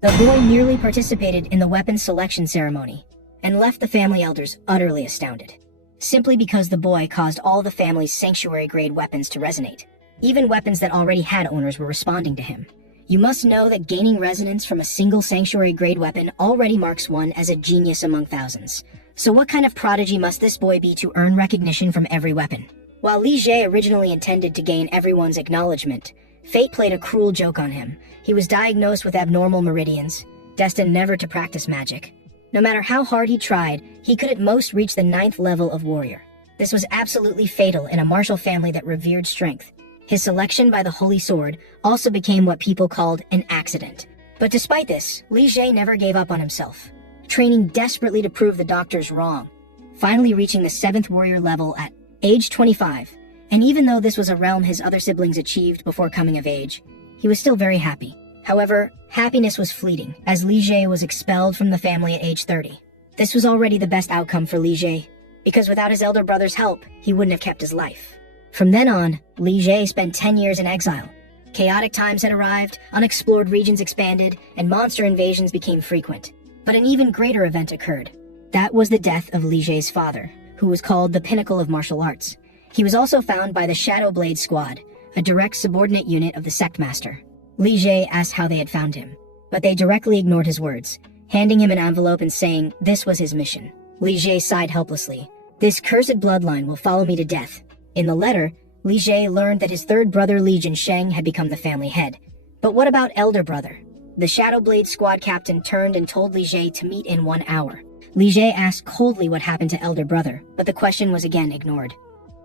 The boy merely participated in the weapons selection ceremony and left the family elders utterly astounded, simply because the boy caused all the family's sanctuary-grade weapons to resonate. Even weapons that already had owners were responding to him. You must know that gaining resonance from a single sanctuary-grade weapon already marks one as a genius among thousands. So what kind of prodigy must this boy be to earn recognition from every weapon? While Li Jie originally intended to gain everyone's acknowledgement, fate played a cruel joke on him. He was diagnosed with abnormal meridians, destined never to practice magic. No matter how hard he tried, he could at most reach the 9th level of warrior. This was absolutely fatal in a martial family that revered strength. His selection by the Holy Sword also became what people called an accident. But despite this, Li Jie never gave up on himself, training desperately to prove the doctors wrong, finally reaching the 7th warrior level at age 25. And even though this was a realm his other siblings achieved before coming of age, he was still very happy. However, happiness was fleeting, as Li Jie was expelled from the family at age 30. This was already the best outcome for Li Jie, because without his elder brother's help, he wouldn't have kept his life. From then on, Li Jie spent 10 years in exile. Chaotic times had arrived, unexplored regions expanded, and monster invasions became frequent. But an even greater event occurred. That was the death of Li Jie's father, who was called the pinnacle of martial arts. He was also found by the Shadow Blade Squad, a direct subordinate unit of the sect master. Li Jie asked how they had found him, but they directly ignored his words, handing him an envelope and saying this was his mission. Li Jie sighed helplessly. This cursed bloodline will follow me to death. In the letter, Li Jie learned that his third brother Li Jinsheng had become the family head. But what about elder brother? The Shadow Blade Squad captain turned and told Li Jie to meet in 1 hour. Li Jie asked coldly what happened to elder brother, but the question was again ignored.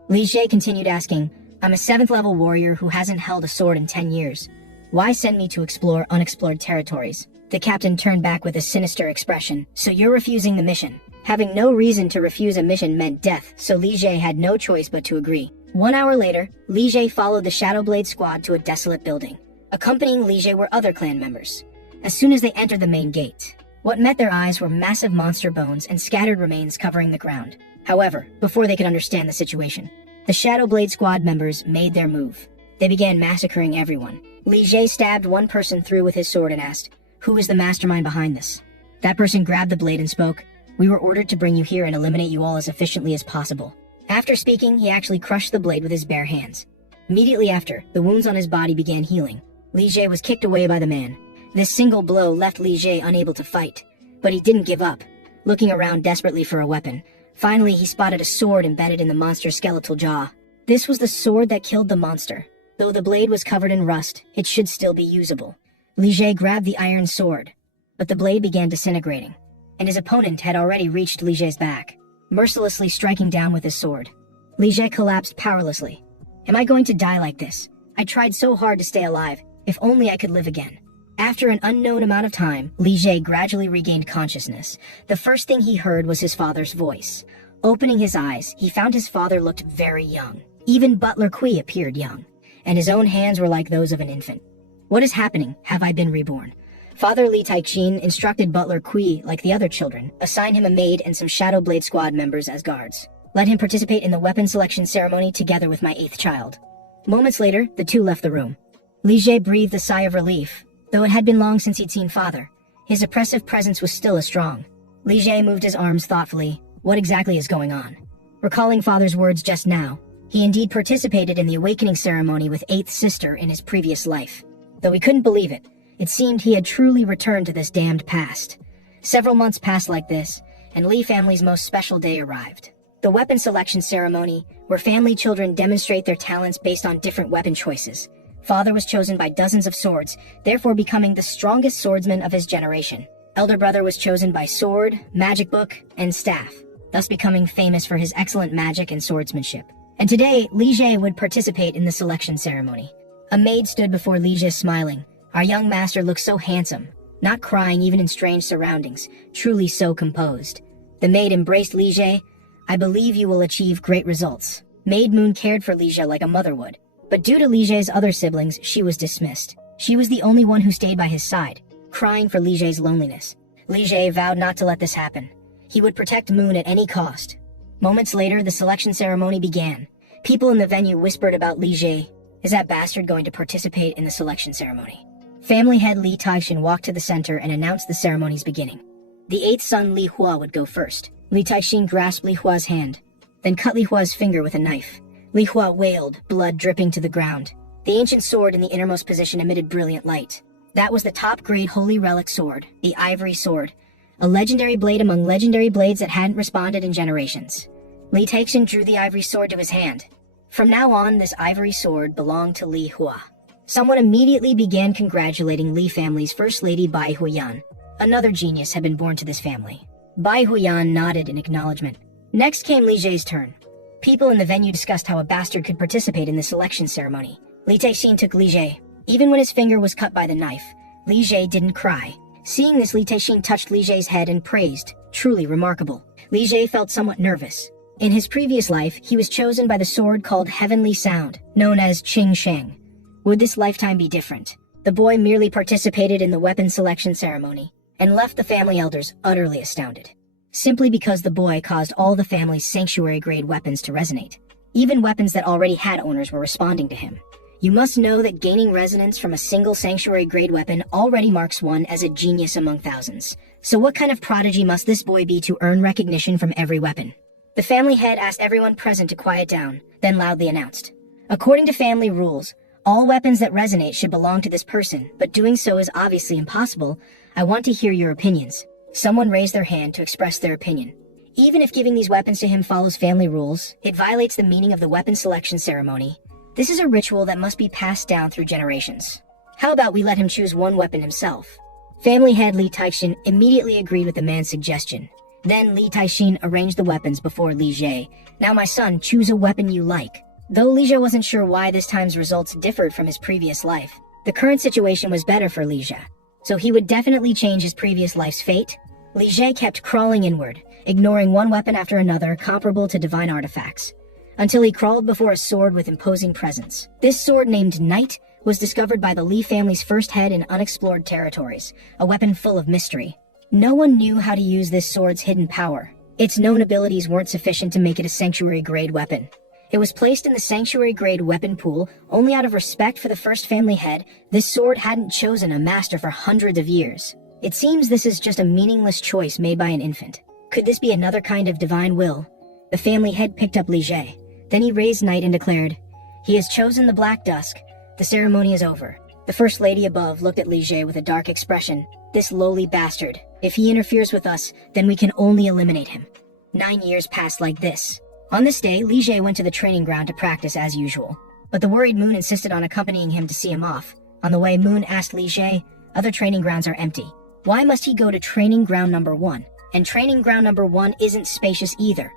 Li Jie continued asking, I'm a 7th level warrior who hasn't held a sword in 10 years. Why send me to explore unexplored territories? The captain turned back with a sinister expression. So you're refusing the mission. Having no reason to refuse a mission meant death, so Li Jie had no choice but to agree. 1 hour later, Li Jie followed the Shadow Blade Squad to a desolate building. Accompanying Li Jie were other clan members. As soon as they entered the main gate, what met their eyes were massive monster bones and scattered remains covering the ground. However, before they could understand the situation, the Shadow Blade Squad members made their move. They began massacring everyone. Li Jie stabbed one person through with his sword and asked, who is the mastermind behind this? That person grabbed the blade and spoke, we were ordered to bring you here and eliminate you all as efficiently as possible. After speaking, he actually crushed the blade with his bare hands. Immediately after, the wounds on his body began healing. Li Jie was kicked away by the man. This single blow left Li Jie unable to fight, but he didn't give up, looking around desperately for a weapon. Finally, he spotted a sword embedded in the monster's skeletal jaw. This was the sword that killed the monster. Though the blade was covered in rust, it should still be usable. Li Jie grabbed the iron sword, but the blade began disintegrating, and his opponent had already reached Li Jie's back, mercilessly striking down with his sword. Li Jie collapsed powerlessly. Am I going to die like this? I tried so hard to stay alive. If only I could live again. After an unknown amount of time, Li Jie gradually regained consciousness. The first thing he heard was his father's voice. Opening his eyes, he found his father looked very young. Even Butler Kui appeared young, and his own hands were like those of an infant. What is happening? Have I been reborn? Father Li Taixin instructed Butler Kui, like the other children, assign him a maid and some Shadow Blade Squad members as guards. Let him participate in the weapon selection ceremony together with my 8th child. Moments later, the two left the room. Li Jie breathed a sigh of relief. Though it had been long since he'd seen father, his oppressive presence was still as strong. Li Jie moved his arms thoughtfully. What exactly is going on? Recalling father's words just now, he indeed participated in the awakening ceremony with 8th sister in his previous life. Though he couldn't believe it, it seemed he had truly returned to this damned past. Several months passed like this, and Li family's most special day arrived. The weapon selection ceremony, where family children demonstrate their talents based on different weapon choices. Father was chosen by dozens of swords, therefore becoming the strongest swordsman of his generation. Elder brother was chosen by sword, magic book, and staff, thus becoming famous for his excellent magic and swordsmanship. And today, Li Jie would participate in the selection ceremony. A maid stood before Li Jie smiling. Our young master looks so handsome, not crying even in strange surroundings, truly so composed. The maid embraced Li Jie. I believe you will achieve great results. Maid Moon cared for Li Jie like a mother would. But due to Li Jie's other siblings, she was dismissed. She was the only one who stayed by his side, crying for Li Jie's loneliness. Li Jie vowed not to let this happen. He would protect Moon at any cost. Moments later, the selection ceremony began. People in the venue whispered about Li Jie. Is that bastard going to participate in the selection ceremony? Family head Li Taixin walked to the center and announced the ceremony's beginning. The eighth son Li Hua would go first. Li Taixin grasped Li Hua's hand, then cut Li Hua's finger with a knife. Li Hua wailed, blood dripping to the ground. The ancient sword in the innermost position emitted brilliant light. That was the top-grade holy relic sword, the Ivory Sword, a legendary blade among legendary blades that hadn't responded in generations. Li Taixin drew the ivory sword to his hand. From now on, this ivory sword belonged to Li Hua. Someone immediately began congratulating Li family's first lady Bai Huiyan. Another genius had been born to this family. Bai Huiyan nodded in acknowledgement. Next came Li Jie's turn. People in the venue discussed how a bastard could participate in the selection ceremony. Li Taixin took Li Jie. Even when his finger was cut by the knife, Li Jie didn't cry. Seeing this, Li Taixin touched Li Jie's head and praised, "Truly remarkable." Li Jie felt somewhat nervous. In his previous life, he was chosen by the sword called Heavenly Sound, known as Qing Sheng. Would this lifetime be different? The boy merely participated in the weapon selection ceremony and left the family elders utterly astounded. Simply because the boy caused all the family's sanctuary-grade weapons to resonate. Even weapons that already had owners were responding to him. You must know that gaining resonance from a single sanctuary-grade weapon already marks one as a genius among thousands. So what kind of prodigy must this boy be to earn recognition from every weapon? The family head asked everyone present to quiet down, then loudly announced, "According to family rules, all weapons that resonate should belong to this person, but doing so is obviously impossible. I want to hear your opinions." Someone raised their hand to express their opinion. Even if giving these weapons to him follows family rules, it violates the meaning of the weapon selection ceremony. This is a ritual that must be passed down through generations. How about we let him choose one weapon himself? Family head Li Taixin immediately agreed with the man's suggestion. Then Li Taixin arranged the weapons before Li Jie. "Now my son, choose a weapon you like." Though Li Jie wasn't sure why this time's results differed from his previous life, the current situation was better for Li Jie, so he would definitely change his previous life's fate. Li Jie kept crawling inward, ignoring one weapon after another comparable to divine artifacts, until he crawled before a sword with imposing presence. This sword, named Knight, was discovered by the Li family's first head in unexplored territories, a weapon full of mystery. No one knew how to use this sword's hidden power. Its known abilities weren't sufficient to make it a sanctuary-grade weapon. It was placed in the sanctuary-grade weapon pool only out of respect for the first family head. This sword hadn't chosen a master for hundreds of years. It seems this is just a meaningless choice made by an infant. Could this be another kind of divine will? The family head picked up Li Jie. Then he raised Knight and declared, "He has chosen the Black Dusk. The ceremony is over." The first lady above looked at Li Jie with a dark expression. "This lowly bastard. If he interferes with us, then we can only eliminate him." 9 years passed like this. On this day, Li Jie went to the training ground to practice as usual. But the worried Moon insisted on accompanying him to see him off. On the way, Moon asked Li Jie, "Other training grounds are empty. Why must he go to training ground number 1? And training ground number 1 isn't spacious either."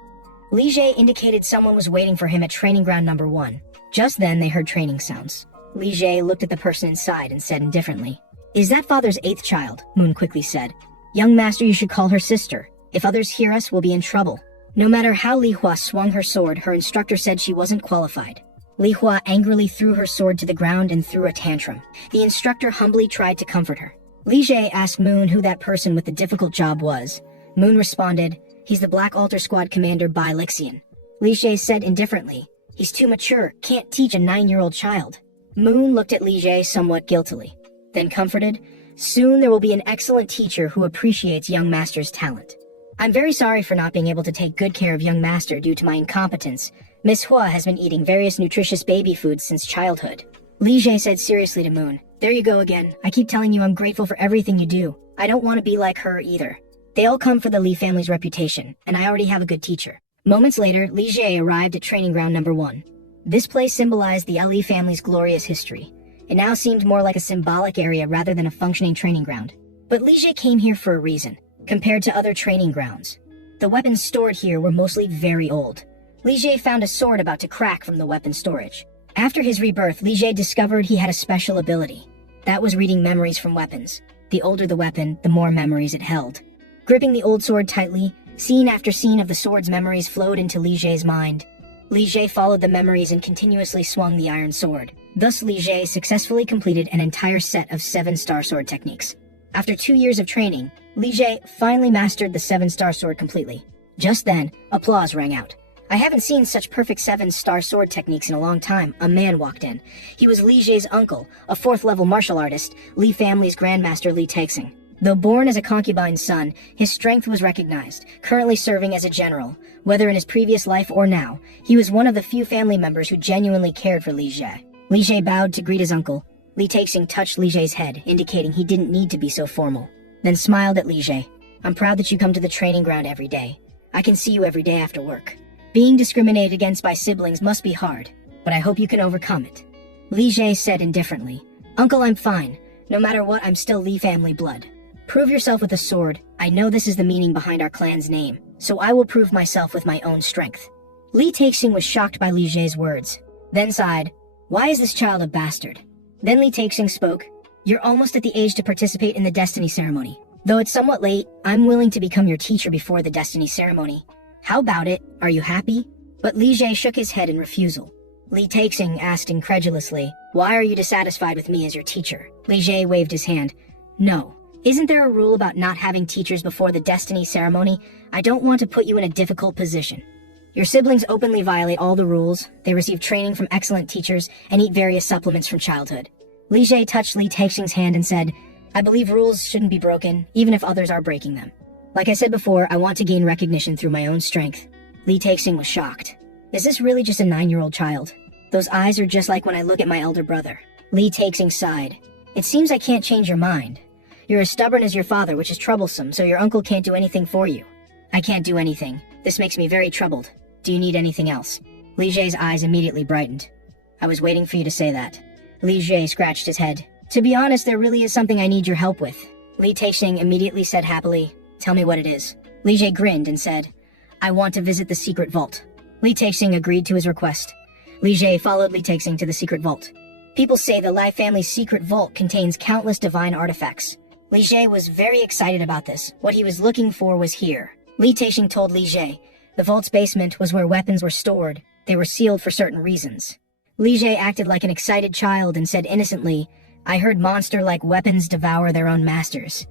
Li Jie indicated someone was waiting for him at training ground number 1. Just then, they heard training sounds. Li Jie looked at the person inside and said indifferently, "Is that father's 8th child?" Moon quickly said. "Young master, you should call her sister. If others hear us, we'll be in trouble." No matter how Li Hua swung her sword, her instructor said she wasn't qualified. Li Hua angrily threw her sword to the ground and threw a tantrum. The instructor humbly tried to comfort her. Li Jie asked Moon who that person with the difficult job was. Moon responded, "He's the Black Altar Squad commander Bai Lixian." Li Jie said indifferently, "He's too mature, can't teach a 9-year-old child." Moon looked at Li Jie somewhat guiltily, then comforted, "Soon there will be an excellent teacher who appreciates young master's talent. I'm very sorry for not being able to take good care of young master due to my incompetence. Miss Hua has been eating various nutritious baby foods since childhood." Li Jie said seriously to Moon, "There you go again. I keep telling you I'm grateful for everything you do. I don't want to be like her either. They all come for the Li family's reputation, and I already have a good teacher." Moments later, Li Jie arrived at training ground number 1. This place symbolized the Li family's glorious history. It now seemed more like a symbolic area rather than a functioning training ground. But Li Jie came here for a reason. Compared to other training grounds, the weapons stored here were mostly very old. Li Jie found a sword about to crack from the weapon storage. After his rebirth, Li Jie discovered he had a special ability. That was reading memories from weapons. The older the weapon, the more memories it held. Gripping the old sword tightly, scene after scene of the sword's memories flowed into Li Jie's mind. Li Jie followed the memories and continuously swung the iron sword. Thus Li Jie successfully completed an entire set of 7-star sword techniques. After 2 years of training, Li Jie finally mastered the 7-star sword completely. Just then, applause rang out. I haven't seen such perfect 7-star sword techniques in a long time. A man walked in. He was Li Jie's uncle, a 4th-level martial artist, Li family's grandmaster Li Taixing. Though born as a concubine's son, his strength was recognized, currently serving as a general. Whether in his previous life or now, he was one of the few family members who genuinely cared for Li Jie. Li Jie bowed to greet his uncle. Li Taixing touched Li Jie's head, indicating he didn't need to be so formal, then smiled at Li Jie. I'm proud that you come to the training ground every day. I can see you every day after work. Being discriminated against by siblings must be hard, but I hope you can overcome it. Li Jie said indifferently, Uncle, I'm fine. No matter what, I'm still Li family blood. Prove yourself with a sword. I know this is the meaning behind our clan's name, so I will prove myself with my own strength. Li Taixing was shocked by Li Jie's words, then sighed, Why is this child a bastard? Then Li Taixing spoke, You're almost at the age to participate in the destiny ceremony. Though it's somewhat late, I'm willing to become your teacher before the destiny ceremony. How about it? Are you happy? But Li Jie shook his head in refusal. Li Taixing asked incredulously, Why are you dissatisfied with me as your teacher? Li Jie waved his hand. No. Isn't there a rule about not having teachers before the destiny ceremony? I don't want to put you in a difficult position. Your siblings openly violate all the rules, they receive training from excellent teachers, and eat various supplements from childhood. Li Jie touched Li Taixing's hand and said, I believe rules shouldn't be broken, even if others are breaking them. Like I said before, I want to gain recognition through my own strength. Li Taixing was shocked. Is this really just a 9-year-old child? Those eyes are just like when I look at my elder brother. Li Taixing sighed. It seems I can't change your mind. You're as stubborn as your father, which is troublesome, so your uncle can't do anything for you. I can't do anything. This makes me very troubled. Do you need anything else? Li Jie's eyes immediately brightened. I was waiting for you to say that. Li Jie scratched his head. To be honest, there really is something I need your help with. Li Taixing immediately said happily, Tell me what it is. Li Jie grinned and said, I want to visit the secret vault. Li Taixing agreed to his request. Li Jie followed Li Taixing to the secret vault. People say the Li family's secret vault contains countless divine artifacts. Li Jie was very excited about this. What he was looking for was here. Li Taixing told Li Jie, the vault's basement was where weapons were stored. They were sealed for certain reasons. Li Jie acted like an excited child and said innocently, I heard monster-like weapons devour their own masters.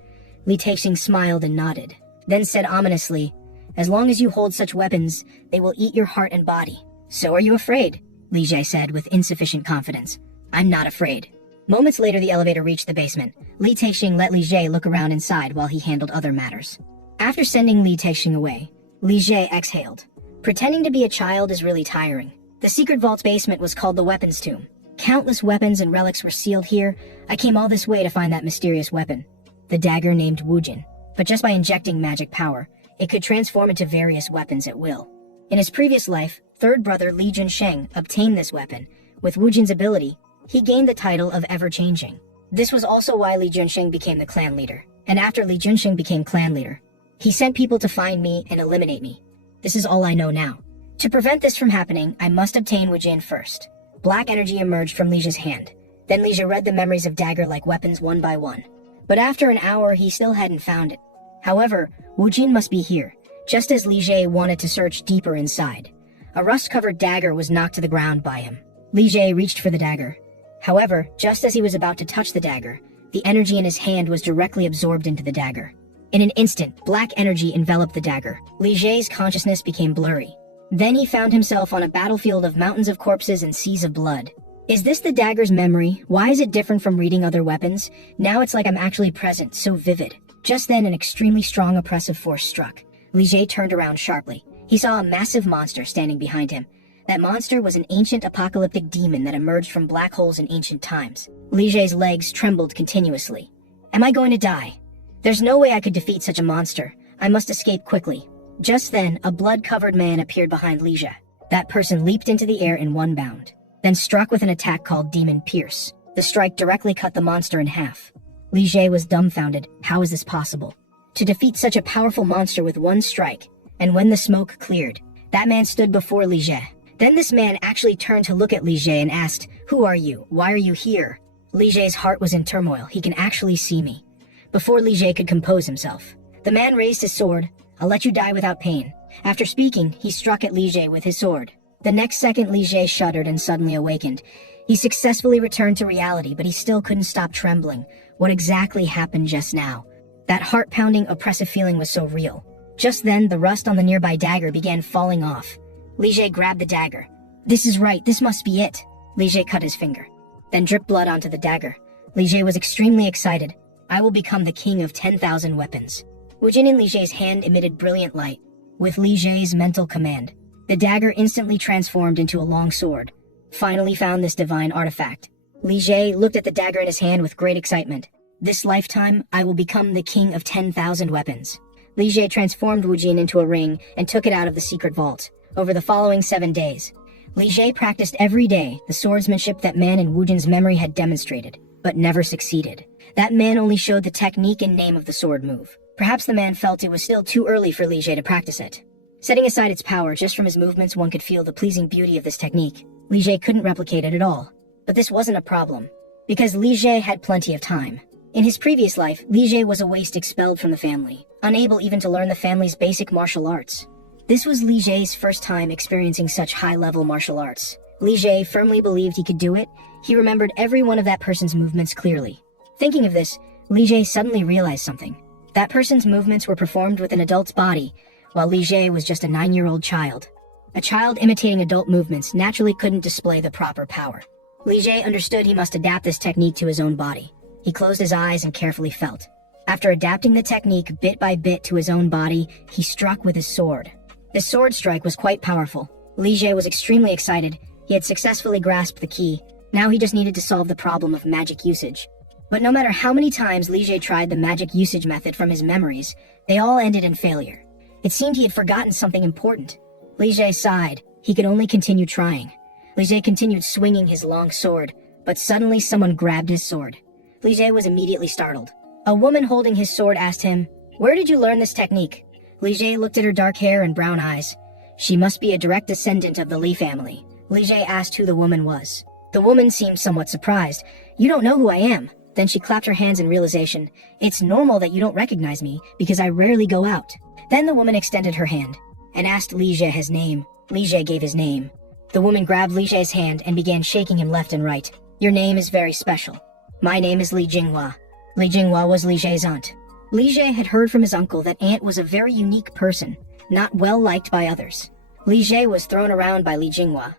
Li Taixing smiled and nodded, then said ominously, As long as you hold such weapons, they will eat your heart and body. So are you afraid? Li Jie said with insufficient confidence. I'm not afraid. Moments later, the elevator reached the basement. Li Taixing let Li Jie look around inside while he handled other matters. After sending Li Taixing away, Li Jie exhaled. Pretending to be a child is really tiring. The secret vault's basement was called the Weapons Tomb. Countless weapons and relics were sealed here. I came all this way to find that mysterious weapon, the dagger named Wujin. But just by injecting magic power, it could transform into various weapons at will. In his previous life, third brother Li Junsheng obtained this weapon. With Wujin's ability, he gained the title of Ever-Changing. This was also why Li Junsheng became the clan leader. And after Li Junsheng became clan leader, he sent people to find me and eliminate me. This is all I know now. To prevent this from happening, I must obtain Wujin first. Black energy emerged from Li Jie's hand. Then Li Jie read the memories of dagger-like weapons one by one. But after an hour, he still hadn't found it. However, Wujin must be here, just as Li Jie wanted to search deeper inside. A rust-covered dagger was knocked to the ground by him. Li Jie reached for the dagger. However, just as he was about to touch the dagger, the energy in his hand was directly absorbed into the dagger. In an instant, black energy enveloped the dagger. Li Jie's consciousness became blurry. Then he found himself on a battlefield of mountains of corpses and seas of blood. Is this the dagger's memory? Why is it different from reading other weapons? Now it's like I'm actually present, so vivid. Just then, an extremely strong oppressive force struck. Li Jie turned around sharply. He saw a massive monster standing behind him. That monster was an ancient apocalyptic demon that emerged from black holes in ancient times. Li Jie's legs trembled continuously. Am I going to die? There's no way I could defeat such a monster. I must escape quickly. Just then, a blood-covered man appeared behind Li Jie. That person leaped into the air in one bound, then struck with an attack called Demon Pierce. The strike directly cut the monster in half. Li Jie was dumbfounded. How is this possible? To defeat such a powerful monster with one strike, and when the smoke cleared, that man stood before Li Jie. Then this man actually turned to look at Li Jie and asked, Who are you? Why are you here? Li Jie's heart was in turmoil. He can actually see me. Before Li Jie could compose himself, the man raised his sword. I'll let you die without pain. After speaking, he struck at Li Jie with his sword. The next second, Li Jie shuddered and suddenly awakened. He successfully returned to reality, but he still couldn't stop trembling. What exactly happened just now? That heart-pounding, oppressive feeling was so real. Just then, the rust on the nearby dagger began falling off. Li Jie grabbed the dagger. This is right, this must be it. Li Jie cut his finger, then dripped blood onto the dagger. Li Jie was extremely excited. I will become the king of 10,000 weapons. Wu Jin in Li Jie's hand emitted brilliant light. With Li Jie's mental command, the dagger instantly transformed into a long sword. Finally found this divine artifact. Li Jie looked at the dagger in his hand with great excitement. This lifetime, I will become the king of 10,000 weapons. Li Jie transformed Wu Jin into a ring and took it out of the secret vault. Over the following 7 days, Li Jie practiced every day the swordsmanship that man in Wu Jin's memory had demonstrated, but never succeeded. That man only showed the technique and name of the sword move. Perhaps the man felt it was still too early for Li Jie to practice it. Setting aside its power, just from his movements one could feel the pleasing beauty of this technique. Li Jie couldn't replicate it at all. But this wasn't a problem, because Li Jie had plenty of time. In his previous life, Li Jie was a waste expelled from the family, unable even to learn the family's basic martial arts. This was Li Jie's first time experiencing such high-level martial arts. Li Jie firmly believed he could do it. He remembered every one of that person's movements clearly. Thinking of this, Li Jie suddenly realized something. That person's movements were performed with an adult's body, while Li Jie was just a 9-year-old child. A child imitating adult movements naturally couldn't display the proper power. Li Jie understood he must adapt this technique to his own body. He closed his eyes and carefully felt. After adapting the technique bit by bit to his own body, he struck with his sword. The sword strike was quite powerful. Li Jie was extremely excited. He had successfully grasped the key. Now he just needed to solve the problem of magic usage. But no matter how many times Li Jie tried the magic usage method from his memories, they all ended in failure. It seemed he had forgotten something important. Li Jie sighed. He could only continue trying. Li Jie continued swinging his long sword, but suddenly someone grabbed his sword. Li Jie was immediately startled. A woman holding his sword asked him, "Where did you learn this technique?" Li Jie looked at her dark hair and brown eyes. She must be a direct descendant of the Li family. Li Jie asked who the woman was. The woman seemed somewhat surprised. "You don't know who I am." Then she clapped her hands in realization. "It's normal that you don't recognize me, because I rarely go out." Then the woman extended her hand and asked Li Jie his name. Li Jie gave his name. The woman grabbed Li Jie's hand and began shaking him left and right. "Your name is very special. My name is Li Jinghua." Li Jinghua was Li Jie's aunt. Li Jie had heard from his uncle that aunt was a very unique person, not well liked by others. Li Jie was thrown around by Li Jinghua.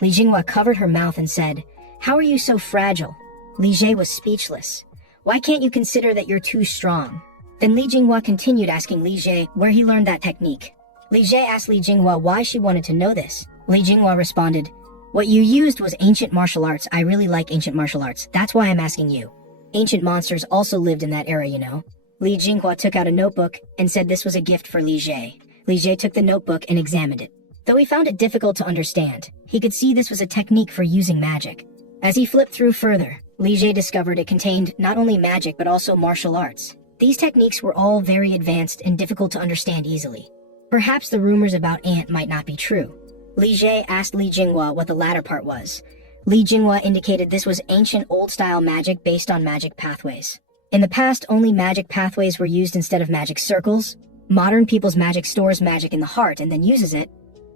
Li Jinghua covered her mouth and said, "How are you so fragile?" Li Jie was speechless. "Why can't you consider that you're too strong?" Then Li Jinghua continued asking Li Jie where he learned that technique. Li Jie asked Li Jinghua why she wanted to know this. Li Jinghua responded, "What you used was ancient martial arts. I really like ancient martial arts. That's why I'm asking you. Ancient monsters also lived in that era, you know." Li Jinghua took out a notebook and said this was a gift for Li Jie. Li Jie took the notebook and examined it. Though he found it difficult to understand, he could see this was a technique for using magic. As he flipped through further, Li Jie discovered it contained not only magic but also martial arts. These techniques were all very advanced and difficult to understand easily. Perhaps the rumors about Ant might not be true. Li Jie asked Li Jinghua what the latter part was. Li Jinghua indicated this was ancient old-style magic based on magic pathways. In the past, only magic pathways were used instead of magic circles. Modern people's magic stores magic in the heart and then uses it.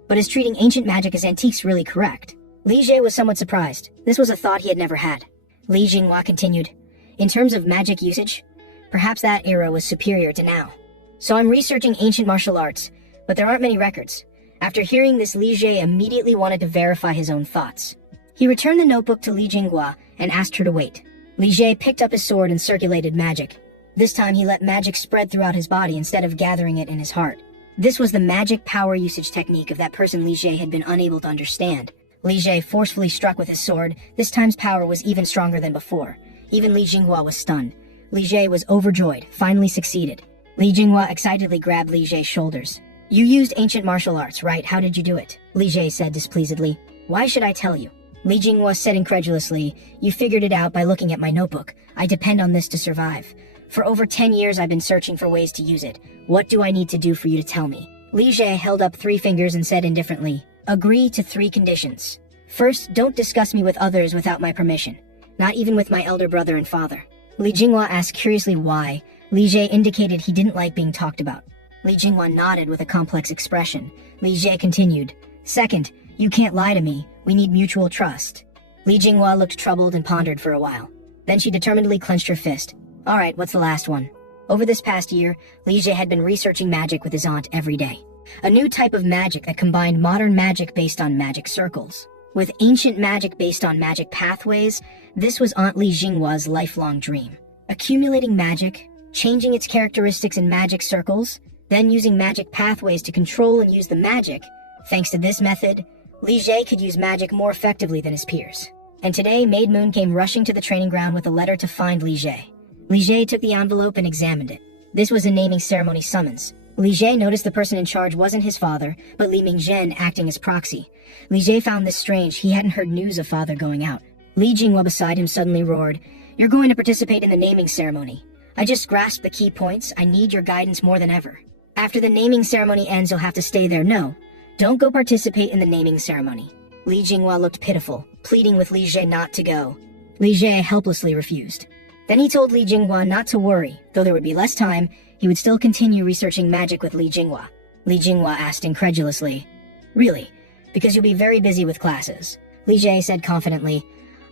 But is treating ancient magic as antiques really correct? Li Jie was somewhat surprised. This was a thought he had never had. Li Jinghua continued, "In terms of magic usage, perhaps that era was superior to now. So I'm researching ancient martial arts, but there aren't many records." After hearing this, Li Jie immediately wanted to verify his own thoughts. He returned the notebook to Li Jinghua and asked her to wait. Li Jie picked up his sword and circulated magic. This time he let magic spread throughout his body instead of gathering it in his heart. This was the magic power usage technique of that person Li Jie had been unable to understand. Li Jie forcefully struck with his sword. This time's power was even stronger than before. Even Li Jinghua was stunned. Li Jie was overjoyed, finally succeeded. Li Jinghua excitedly grabbed Li Jie's shoulders. "You used ancient martial arts, right? How did you do it?" Li Jie said displeasedly. "Why should I tell you?" Li Jinghua said incredulously, "You figured it out by looking at my notebook. I depend on this to survive. For over 10 years I've been searching for ways to use it. What do I need to do for you to tell me?" Li Jie held up 3 fingers and said indifferently, "Agree to 3 conditions. First, don't discuss me with others without my permission. Not even with my elder brother and father." Li Jinghua asked curiously why. Li Jie indicated he didn't like being talked about. Li Jinghua nodded with a complex expression. Li Jie continued, "Second, you can't lie to me. We need mutual trust." Li Jinghua looked troubled and pondered for a while. Then she determinedly clenched her fist. "All right, what's the last one?" Over this past year, Li Jie had been researching magic with his aunt every day. a new type of magic that combined modern magic based on magic circles with ancient magic based on magic pathways. This was Aunt Li Jinghua's lifelong dream. Accumulating magic, changing its characteristics in magic circles, then using magic pathways to control and use the magic. Thanks to this method, Li Jie could use magic more effectively than his peers. And today, Maid Moon came rushing to the training ground with a letter to find Li Jie. Li Jie took the envelope and examined it. This was a naming ceremony summons. Li Jie noticed the person in charge wasn't his father, but Li Mingzhen acting as proxy. Li Jie found this strange. He hadn't heard news of father going out. Li Jinghua beside him suddenly roared, "You're going to participate in the naming ceremony. I just grasped the key points. I need your guidance more than ever. After the naming ceremony ends, you'll have to stay there. No, don't go participate in the naming ceremony." Li Jinghua looked pitiful, pleading with Li Jie not to go. Li Jie helplessly refused. Then he told Li Jinghua not to worry. Though there would be less time, he would still continue researching magic with Li Jinghua. Li Jinghua asked incredulously, "Really? Because you'll be very busy with classes." Li Jie said confidently,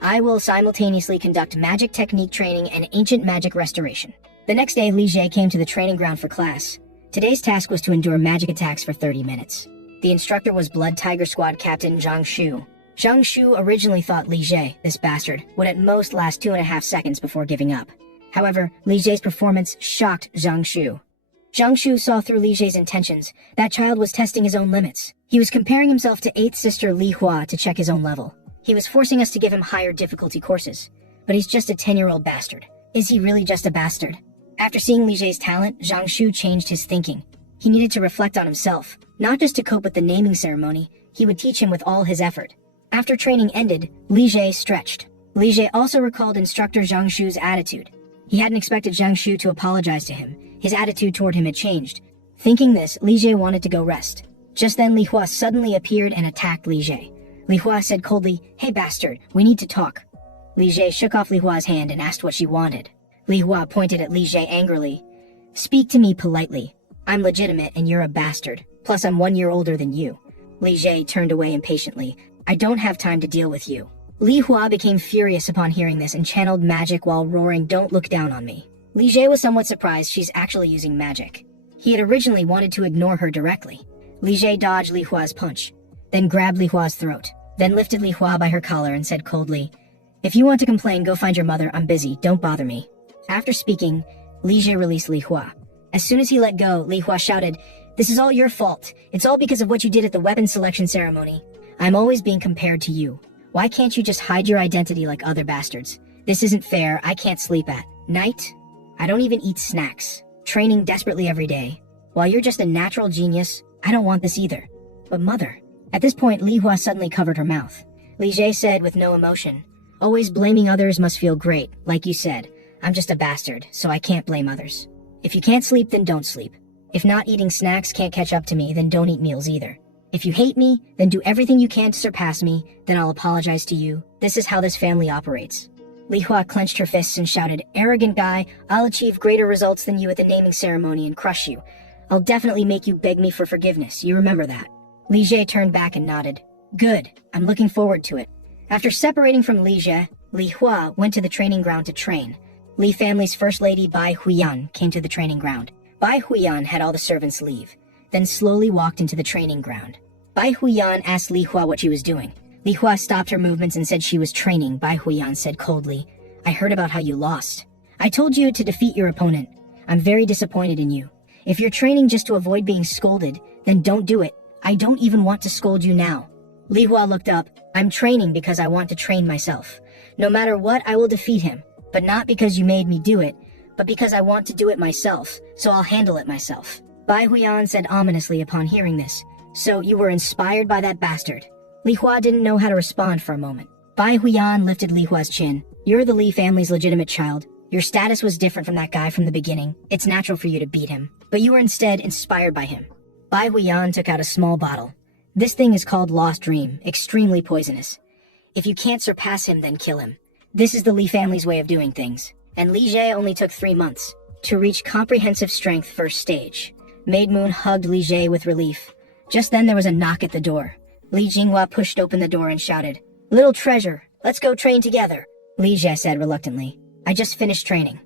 "I will simultaneously conduct magic technique training and ancient magic restoration." The next day, Li Jie came to the training ground for class. Today's task was to endure magic attacks for 30 minutes. The instructor was Blood Tiger Squad Captain Zhang Shu. Zhang Shu originally thought Li Jie, this bastard, would at most last 2.5 seconds before giving up. However, Li Jie's performance shocked Zhang Shu. Zhang Shu saw through Li Jie's intentions. That child was testing his own limits. He was comparing himself to 8th sister Li Hua to check his own level. He was forcing us to give him higher difficulty courses. But he's just a 10-year-old bastard. Is he really just a bastard? After seeing Li Jie's talent, Zhang Shu changed his thinking. He needed to reflect on himself, not just to cope with the naming ceremony. He would teach him with all his effort. After training ended, Li Jie stretched. Li Jie also recalled instructor Zhang Shu's attitude. He hadn't expected Zhang Shu to apologize to him. His attitude toward him had changed. Thinking this, Li Jie wanted to go rest. Just then Li Hua suddenly appeared and attacked Li Jie. Li Hua said coldly, "Hey bastard, we need to talk." Li Jie shook off Li Hua's hand and asked what she wanted. Li Hua pointed at Li Jie angrily. "Speak to me politely. I'm legitimate and you're a bastard. Plus I'm 1 year older than you." Li Jie turned away impatiently. "I don't have time to deal with you." Li Hua became furious upon hearing this and channeled magic while roaring, "Don't look down on me." Li Jie was somewhat surprised she's actually using magic. He had originally wanted to ignore her directly. Li Jie dodged Li Hua's punch, then grabbed Li Hua's throat, then lifted Li Hua by her collar and said coldly, "If you want to complain, go find your mother. I'm busy. Don't bother me." After speaking, Li Jie released Li Hua. As soon as he let go, Li Hua shouted, "This is all your fault. It's all because of what you did at the weapon selection ceremony. I'm always being compared to you. Why can't you just hide your identity like other bastards? This isn't fair. I can't sleep at night. I don't even eat snacks. Training desperately every day. While you're just a natural genius, I don't want this either." "But mother..." At this point, Li Hua suddenly covered her mouth. Li Jie said with no emotion, "Always blaming others must feel great. Like you said, I'm just a bastard, so I can't blame others. If you can't sleep, then don't sleep. If not eating snacks can't catch up to me, then don't eat meals either. If you hate me, then do everything you can to surpass me, then I'll apologize to you. This is how this family operates." Li Hua clenched her fists and shouted, "Arrogant guy, I'll achieve greater results than you at the naming ceremony and crush you. I'll definitely make you beg me for forgiveness, you remember that." Li Jie turned back and nodded. "Good, I'm looking forward to it." After separating from Li Jie, Li Hua went to the training ground to train. Li family's first lady Bai Huiyan came to the training ground. Bai Huiyan had all the servants leave, then slowly walked into the training ground. Bai Huiyan asked Li Hua what she was doing. Li Hua stopped her movements and said she was training. Bai Huiyan said coldly, "I heard about how you lost. I told you to defeat your opponent. I'm very disappointed in you. If you're training just to avoid being scolded, then don't do it. I don't even want to scold you now." Li Hua looked up. "I'm training because I want to train myself. No matter what, I will defeat him. But not because you made me do it, but because I want to do it myself, so I'll handle it myself." Bai Huiyan said ominously upon hearing this, "So you were inspired by that bastard?" Li Hua didn't know how to respond for a moment. Bai Huiyan lifted Li Hua's chin. "You're the Li family's legitimate child. Your status was different from that guy from the beginning. It's natural for you to beat him, but you were instead inspired by him." Bai Huiyan took out a small bottle. "This thing is called Lost Dream, extremely poisonous. If you can't surpass him, then kill him. This is the Li family's way of doing things." And Li Jie only took 3 months to reach comprehensive strength first stage. Maid Moon hugged Li Jie with relief. Just then there was a knock at the door. Li Jinghua pushed open the door and shouted, "Little treasure, let's go train together." Li Jie said reluctantly, "I just finished training."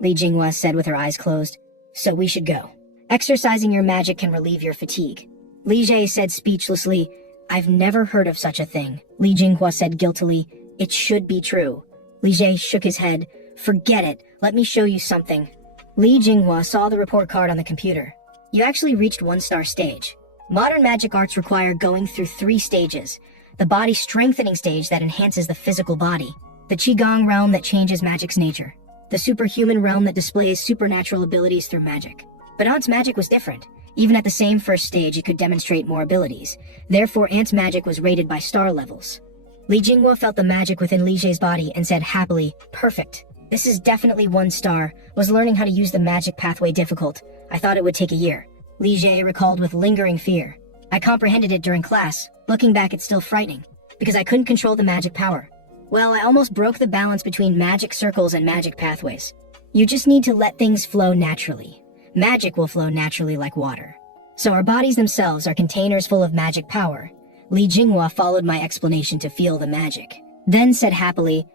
Li Jinghua said with her eyes closed, "So we should go. Exercising your magic can relieve your fatigue. Li Jie said speechlessly, "I've never heard of such a thing." Li Jinghua said guiltily, "It should be true." Li Jie shook his head. "Forget it, let me show you something." Li Jinghua saw the report card on the computer. "You actually reached 1-star stage. Modern magic arts require going through 3 stages. The body strengthening stage that enhances the physical body. The Qigong realm that changes magic's nature. The superhuman realm that displays supernatural abilities through magic. But Ant's magic was different. Even at the same first stage, it could demonstrate more abilities. Therefore, Ant's magic was rated by star levels." Li Jinghua felt the magic within Li Jie's body and said happily, "Perfect. This is definitely 1 star. Was learning how to use the magic pathway difficult? I thought it would take a year." Li Jie recalled with lingering fear. "I comprehended it during class. Looking back, it's still frightening, because I couldn't control the magic power. Well, I almost broke the balance between magic circles and magic pathways. You just need to let things flow naturally. Magic will flow naturally like water. So our bodies themselves are containers full of magic power." Li Jinghua followed my explanation to feel the magic. Then said happily,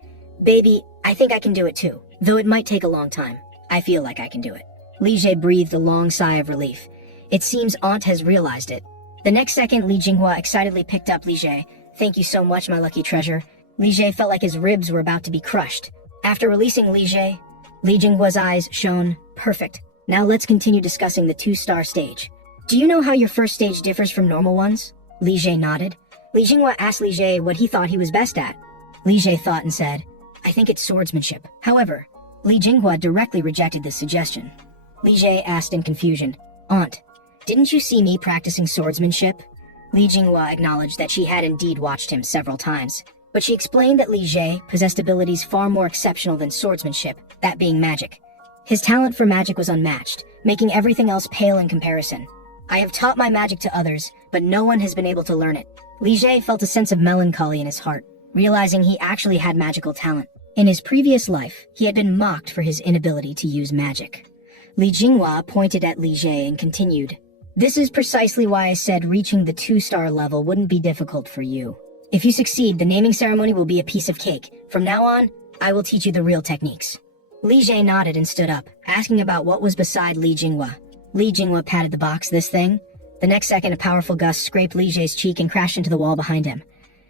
"Baby, I think I can do it too. Though it might take a long time. I feel like I can do it." Li Jie breathed a long sigh of relief. It seems Aunt has realized it. The next second, Li Jinghua excitedly picked up Li Jie. "Thank you so much, my lucky treasure." Li Jie felt like his ribs were about to be crushed. After releasing Li Jie, Li Jinghua's eyes shone. "Perfect. Now let's continue discussing the 2-star stage. Do you know how your first stage differs from normal ones?" Li Jie nodded. Li Jinghua asked Li Jie what he thought he was best at. Li Jie thought and said, "I think it's swordsmanship." However, Li Jinghua directly rejected this suggestion. Li Jie asked in confusion, "Aunt, didn't you see me practicing swordsmanship?" Li Jinghua acknowledged that she had indeed watched him several times, but she explained that Li Jie possessed abilities far more exceptional than swordsmanship, that being magic. His talent for magic was unmatched, making everything else pale in comparison. "I have taught my magic to others, but no one has been able to learn it." Li Jie felt a sense of melancholy in his heart, realizing he actually had magical talent. In his previous life, he had been mocked for his inability to use magic. Li Jinghua pointed at Li Jie and continued, "This is precisely why I said reaching the 2-star level wouldn't be difficult for you. If you succeed, the naming ceremony will be a piece of cake. From now on, I will teach you the real techniques." Li Jie nodded and stood up, asking about what was beside Li Jinghua. Li Jinghua patted the box. "This thing?" The next second, a powerful gust scraped Li Jie's cheek and crashed into the wall behind him.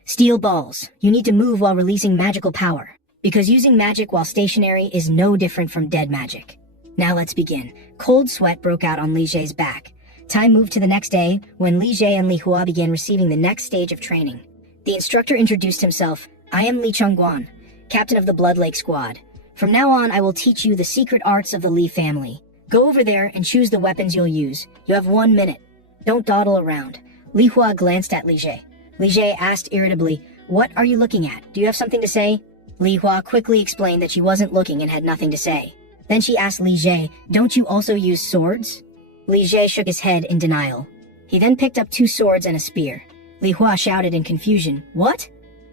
"Steel balls. You need to move while releasing magical power, because using magic while stationary is no different from dead magic. Now let's begin." Cold sweat broke out on Li Jie's back. Time moved to the next day, when Li Jie and Li Hua began receiving the next stage of training. The instructor introduced himself. "I am Li Chongguan, captain of the Blood Lake Squad. From now on, I will teach you the secret arts of the Li family. Go over there and choose the weapons you'll use. You have 1 minute. Don't dawdle around." Li Hua glanced at Li Jie. Li Jie asked irritably, "What are you looking at? Do you have something to say?" Li Hua quickly explained that she wasn't looking and had nothing to say. Then she asked Li Jie, "Don't you also use swords?" Li Jie shook his head in denial. He then picked up 2 swords and a spear. Li Hua shouted in confusion, "What?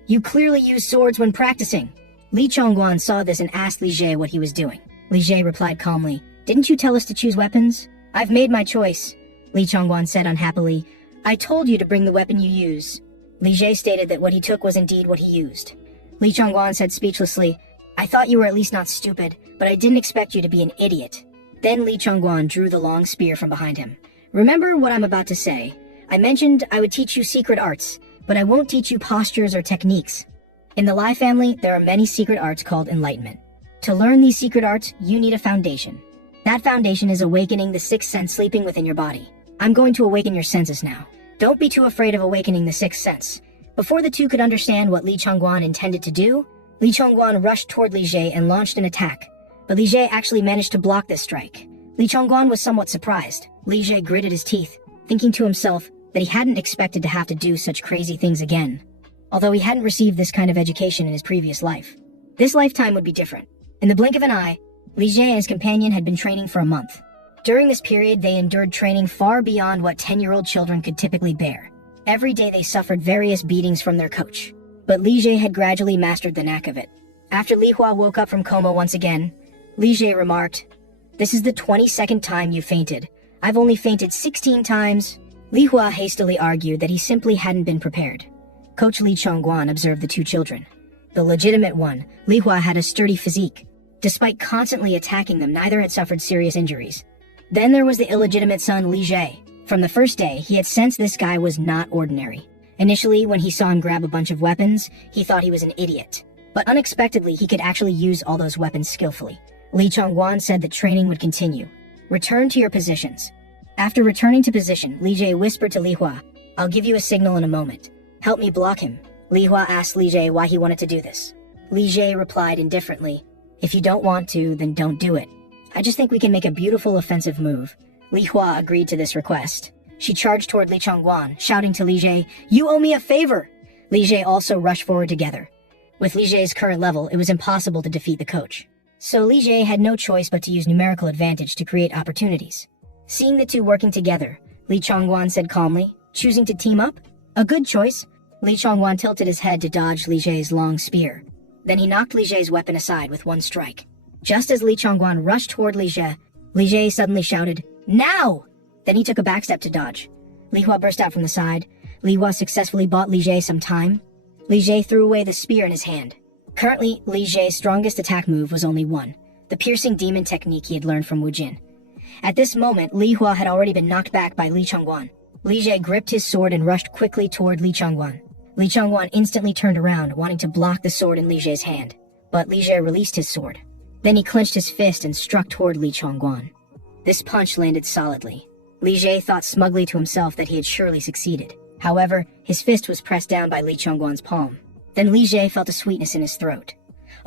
You clearly use swords when practicing." Li Chongguan saw this and asked Li Jie what he was doing. Li Jie replied calmly, "Didn't you tell us to choose weapons?" "I've made my choice," Li Chongguan said unhappily. "I told you to bring the weapon you use." Li Jie stated that what he took was indeed what he used. Li Chongguan said speechlessly, "I thought you were at least not stupid, but I didn't expect you to be an idiot." Then Li Chongguan drew the long spear from behind him. "Remember what I'm about to say. I mentioned I would teach you secret arts, but I won't teach you postures or techniques. In the Lai family, there are many secret arts called enlightenment. To learn these secret arts, you need a foundation. That foundation is awakening the 6th sense sleeping within your body. I'm going to awaken your senses now. Don't be too afraid of awakening the 6th sense." Before the two could understand what Li Chongguan intended to do, Li Chongguan rushed toward Li Jie and launched an attack. But Li Jie actually managed to block this strike. Li Chongguan was somewhat surprised. Li Jie gritted his teeth, thinking to himself that he hadn't expected to have to do such crazy things again, although he hadn't received this kind of education in his previous life. This lifetime would be different. In the blink of an eye, Li Jie and his companion had been training for a month. During this period, they endured training far beyond what 10-year-old children could typically bear. Every day they suffered various beatings from their coach, but Li Jie had gradually mastered the knack of it. After Li Hua woke up from coma once again, Li Jie remarked, "This is the 22nd time you fainted. I've only fainted 16 times. Li Hua hastily argued that he simply hadn't been prepared. Coach Li Chongguan observed the 2 children. The legitimate one, Li Hua, had a sturdy physique. Despite constantly attacking them, neither had suffered serious injuries. Then there was the illegitimate son, Li Jie. From the first day, he had sensed this guy was not ordinary. Initially, when he saw him grab a bunch of weapons, he thought he was an idiot. But unexpectedly, he could actually use all those weapons skillfully. Li Chongguan said that training would continue. Return to your positions. After returning to position, Li Jie whispered to Li Hua, I'll give you a signal in a moment. Help me block him. Li Hua asked Li Jie why he wanted to do this. Li Jie replied indifferently, if you don't want to, then don't do it. I just think we can make a beautiful offensive move. Li Hua agreed to this request. She charged toward Li Chongguan, shouting to Li Jie, you owe me a favor! Li Jie also rushed forward together. With Li Jie's current level, it was impossible to defeat the coach. So Li Jie had no choice but to use numerical advantage to create opportunities. Seeing the two working together, Li Chongguan said calmly, choosing to team up? A good choice. Li Chongguan tilted his head to dodge Li Jie's long spear. Then he knocked Li Jie's weapon aside with one strike. Just as Li Chongguan rushed toward Li Jie suddenly shouted, now! Then he took a backstep to dodge. Li Hua burst out from the side. Li Hua successfully bought Li Jie some time. Li Jie threw away the spear in his hand. Currently, Li Jie's strongest attack move was only one, the piercing demon technique he had learned from Wu Jin. At this moment, Li Hua had already been knocked back by Li Chongguan. Li Jie gripped his sword and rushed quickly toward Li Chongguan. Li Chongguan instantly turned around, wanting to block the sword in Li Jie's hand. But Li Jie released his sword. Then he clenched his fist and struck toward Li Chongguan. This punch landed solidly. Li Jie thought smugly to himself that he had surely succeeded. However, his fist was pressed down by Li Chongguan's palm. Then Li Jie felt a sweetness in his throat.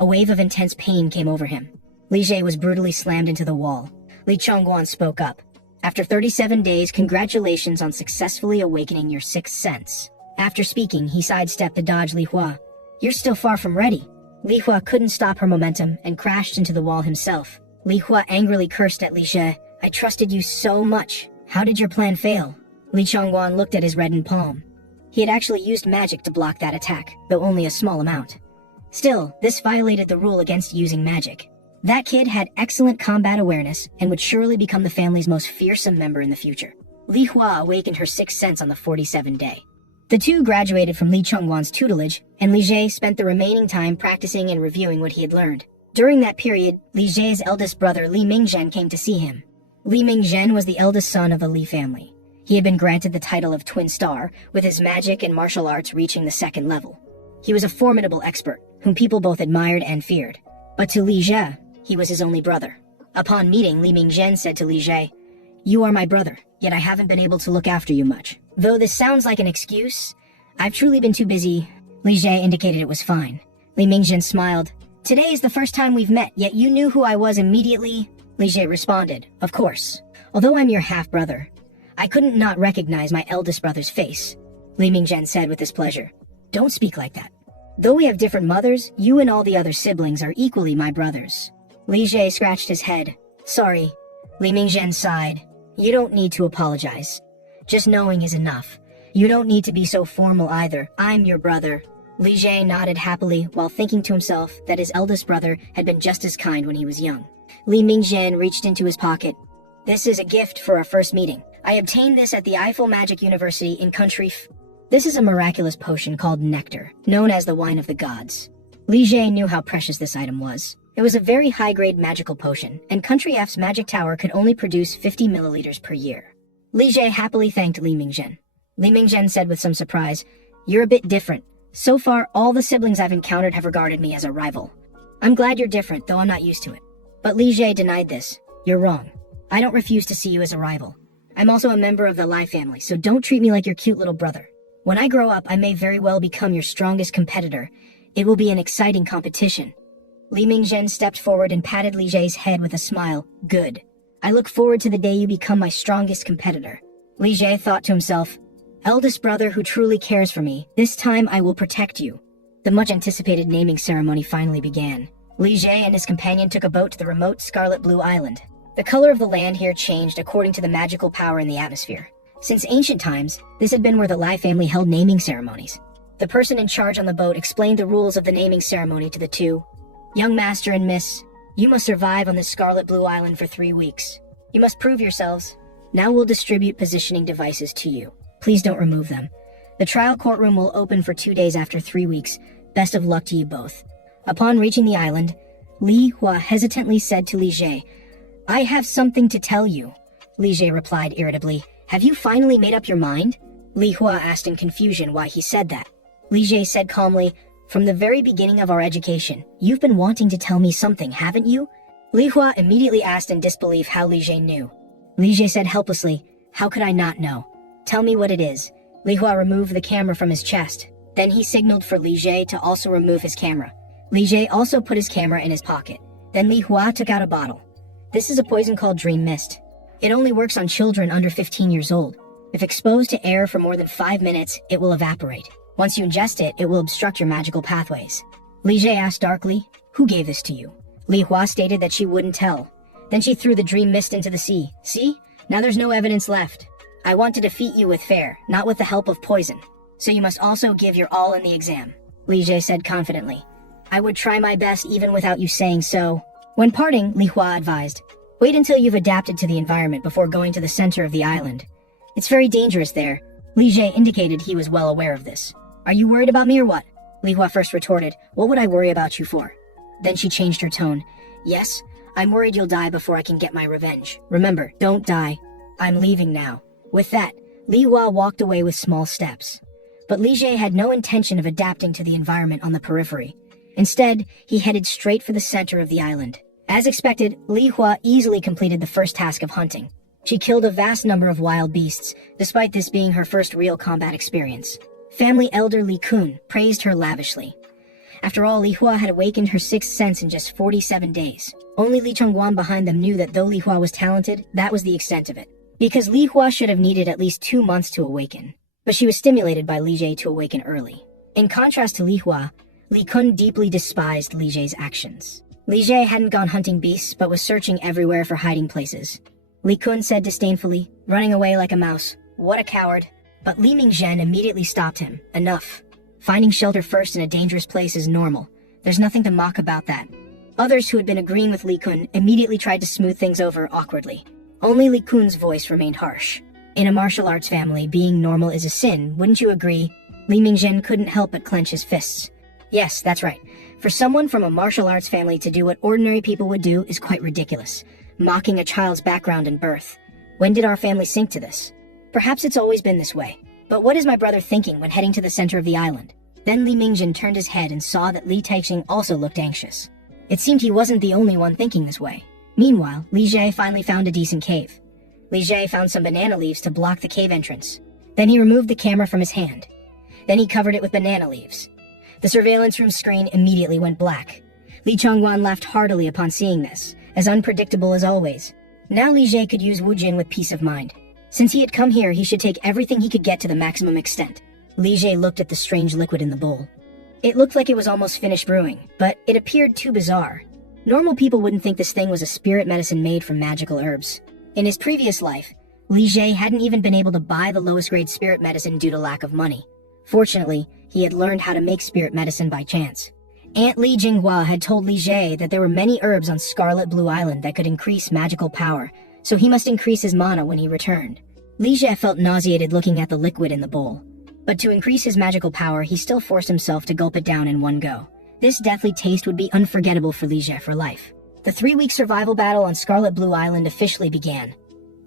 A wave of intense pain came over him. Li Jie was brutally slammed into the wall. Li Chongguan spoke up. After 37 days, congratulations on successfully awakening your sixth sense. After speaking, he sidestepped to dodge Li Hua. You're still far from ready. Li Hua couldn't stop her momentum and crashed into the wall himself. Li Hua angrily cursed at Li Jie. I trusted you so much. How did your plan fail? Li Chongguan looked at his reddened palm. He had actually used magic to block that attack, though only a small amount. Still, this violated the rule against using magic. That kid had excellent combat awareness and would surely become the family's most fearsome member in the future. Li Hua awakened her sixth sense on the 47th day. The two graduated from Li Chongguan's tutelage, and Li Jie spent the remaining time practicing and reviewing what he had learned. During that period, Li Jie's eldest brother Li Mingzhen came to see him. Li Mingzhen was the eldest son of the Li family. He had been granted the title of Twin Star, with his magic and martial arts reaching the second level. He was a formidable expert, whom people both admired and feared. But to Li Jie, he was his only brother. Upon meeting, Li Mingzhen said to Li Jie, you are my brother, yet I haven't been able to look after you much. Though this sounds like an excuse, I've truly been too busy. Li Jie indicated it was fine. Li Mingzhen smiled. Today is the first time we've met, yet you knew who I was immediately? Li Jie responded, of course. Although I'm your half-brother, I couldn't not recognize my eldest brother's face. Li Mingzhen said with displeasure. Don't speak like that. Though we have different mothers, you and all the other siblings are equally my brothers. Li Jie scratched his head. Sorry. Li Mingzhen sighed. You don't need to apologize. Just knowing is enough. You don't need to be so formal either. I'm your brother. Li Jie nodded happily while thinking to himself that his eldest brother had been just as kind when he was young. Li Mingzhen reached into his pocket. This is a gift for our first meeting. I obtained this at the Eiffel Magic University in Country F. This is a miraculous potion called Nectar, known as the Wine of the Gods. Li Jie knew how precious this item was. It was a very high-grade magical potion, and Country F's magic tower could only produce 50 milliliters per year. Li Jie happily thanked Li Mingzhen. Li Mingzhen said with some surprise, You're a bit different. So far, all the siblings I've encountered have regarded me as a rival. I'm glad you're different, though I'm not used to it. But Li Jie denied this. You're wrong. I don't refuse to see you as a rival. I'm also a member of the Lai family, so don't treat me like your cute little brother. When I grow up, I may very well become your strongest competitor. It will be an exciting competition. Li Mingzhen stepped forward and patted Li Jie's head with a smile. Good. I look forward to the day you become my strongest competitor. Li Jie thought to himself, eldest brother who truly cares for me, this time I will protect you. The much-anticipated naming ceremony finally began. Li Jie and his companion took a boat to the remote Scarlet Blue Island. The color of the land here changed according to the magical power in the atmosphere. Since ancient times, this had been where the Lai family held naming ceremonies. The person in charge on the boat explained the rules of the naming ceremony to the two. Young master and miss, you must survive on this Scarlet Blue Island for 3 weeks. You must prove yourselves. Now we'll distribute positioning devices to you. Please don't remove them. The trial courtroom will open for 2 days after 3 weeks. Best of luck to you both. Upon reaching the island, Li Hua hesitantly said to Li Jie, I have something to tell you. Li Jie replied irritably, Have you finally made up your mind? Li Hua asked in confusion why he said that. Li Jie said calmly, from the very beginning of our education, you've been wanting to tell me something, haven't you? Li Hua immediately asked in disbelief how Li Jie knew. Li Jie said helplessly, how could I not know? Tell me what it is. Li Hua removed the camera from his chest. Then he signaled for Li Jie to also remove his camera. Li Jie also put his camera in his pocket. Then Li Hua took out a bottle. This is a poison called Dream Mist. It only works on children under 15 years old. If exposed to air for more than 5 minutes, it will evaporate. Once you ingest it, it will obstruct your magical pathways. Li Jie asked darkly, who gave this to you? Li Hua stated that she wouldn't tell. Then she threw the dream mist into the sea. See? Now there's no evidence left. I want to defeat you with fair, not with the help of poison. So you must also give your all in the exam. Li Jie said confidently. I would try my best even without you saying so. When parting, Li Hua advised, wait until you've adapted to the environment before going to the center of the island. It's very dangerous there. Li Jie indicated he was well aware of this. Are you worried about me or what? Li Hua first retorted, what would I worry about you for? Then she changed her tone. Yes, I'm worried you'll die before I can get my revenge. Remember, don't die. I'm leaving now. With that, Li Hua walked away with small steps. But Li Jie had no intention of adapting to the environment on the periphery. Instead, he headed straight for the center of the island. As expected, Li Hua easily completed the first task of hunting. She killed a vast number of wild beasts, despite this being her first real combat experience. Family elder Li Kun praised her lavishly. After all, Li Hua had awakened her sixth sense in just 47 days. Only Li Chongguan behind them knew that though Li Hua was talented, that was the extent of it. Because Li Hua should have needed at least 2 months to awaken. But she was stimulated by Li Jie to awaken early. In contrast to Li Hua, Li Kun deeply despised Li Jie's actions. Li Jie hadn't gone hunting beasts, but was searching everywhere for hiding places. Li Kun said disdainfully, running away like a mouse. What a coward. But Li Mingzhen immediately stopped him. Enough. Finding shelter first in a dangerous place is normal. There's nothing to mock about that. Others who had been agreeing with Li Kun immediately tried to smooth things over awkwardly. Only Li Kun's voice remained harsh. In a martial arts family, being normal is a sin, wouldn't you agree? Li Mingzhen couldn't help but clench his fists. Yes, that's right. For someone from a martial arts family to do what ordinary people would do is quite ridiculous. Mocking a child's background and birth. When did our family sink to this? Perhaps it's always been this way. But what is my brother thinking when heading to the center of the island? Then Li Mingzhen turned his head and saw that Li Taiqing also looked anxious. It seemed he wasn't the only one thinking this way. Meanwhile, Li Jie finally found a decent cave. Li Jie found some banana leaves to block the cave entrance. Then he removed the camera from his hand. Then he covered it with banana leaves. The surveillance room screen immediately went black. Li Chongguan laughed heartily upon seeing this, as unpredictable as always. Now Li Jie could use Wu Jin with peace of mind. Since he had come here, he should take everything he could get to the maximum extent. Li Jie looked at the strange liquid in the bowl. It looked like it was almost finished brewing, but it appeared too bizarre. Normal people wouldn't think this thing was a spirit medicine made from magical herbs. In his previous life, Li Jie hadn't even been able to buy the lowest grade spirit medicine due to lack of money. Fortunately, he had learned how to make spirit medicine by chance. Aunt Li Jinghua had told Li Jie that there were many herbs on Scarlet Blue Island that could increase magical power, so he must increase his mana when he returned. Li Jie felt nauseated looking at the liquid in the bowl. But to increase his magical power, he still forced himself to gulp it down in one go. This deathly taste would be unforgettable for Li Jie for life. The 3-week survival battle on Scarlet Blue Island officially began.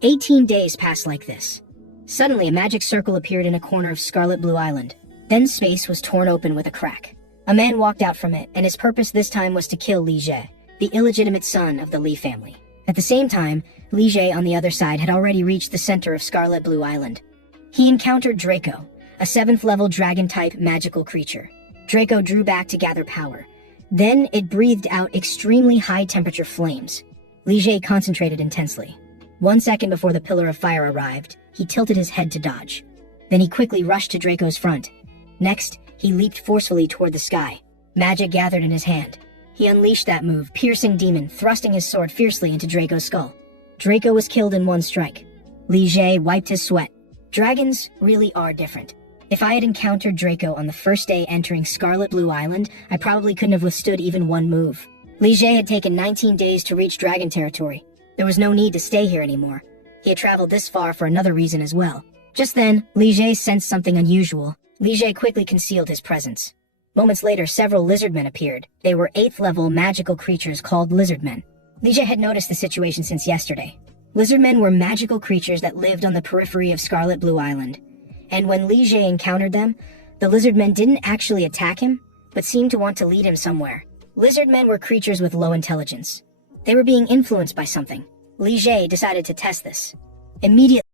18 days passed like this. Suddenly, a magic circle appeared in a corner of Scarlet Blue Island. Then space was torn open with a crack. A man walked out from it, and his purpose this time was to kill Li Jie, the illegitimate son of the Li family. At the same time, Li Jie on the other side had already reached the center of Scarlet Blue Island. He encountered Draco, a 7th-level dragon-type magical creature. Draco drew back to gather power. Then it breathed out extremely high-temperature flames. Li Jie concentrated intensely. 1 second before the pillar of fire arrived, he tilted his head to dodge. Then he quickly rushed to Draco's front. Next, he leaped forcefully toward the sky. Magic gathered in his hand. He unleashed that move, piercing demon, thrusting his sword fiercely into Draco's skull. Draco was killed in one strike. Li Jie wiped his sweat. Dragons really are different. If I had encountered Draco on the first day entering Scarlet Blue Island, I probably couldn't have withstood even one move. Li Jie had taken 19 days to reach dragon territory. There was no need to stay here anymore. He had traveled this far for another reason as well. Just then, Li Jie sensed something unusual. Li Jie quickly concealed his presence. Moments later, several lizardmen appeared. They were 8th-level magical creatures called lizardmen. Li Jie had noticed the situation since yesterday. Lizardmen were magical creatures that lived on the periphery of Scarlet Blue Island, and when Li Jie encountered them, the lizardmen didn't actually attack him, but seemed to want to lead him somewhere. Lizardmen were creatures with low intelligence. They were being influenced by something. Li Jie decided to test this. Immediately,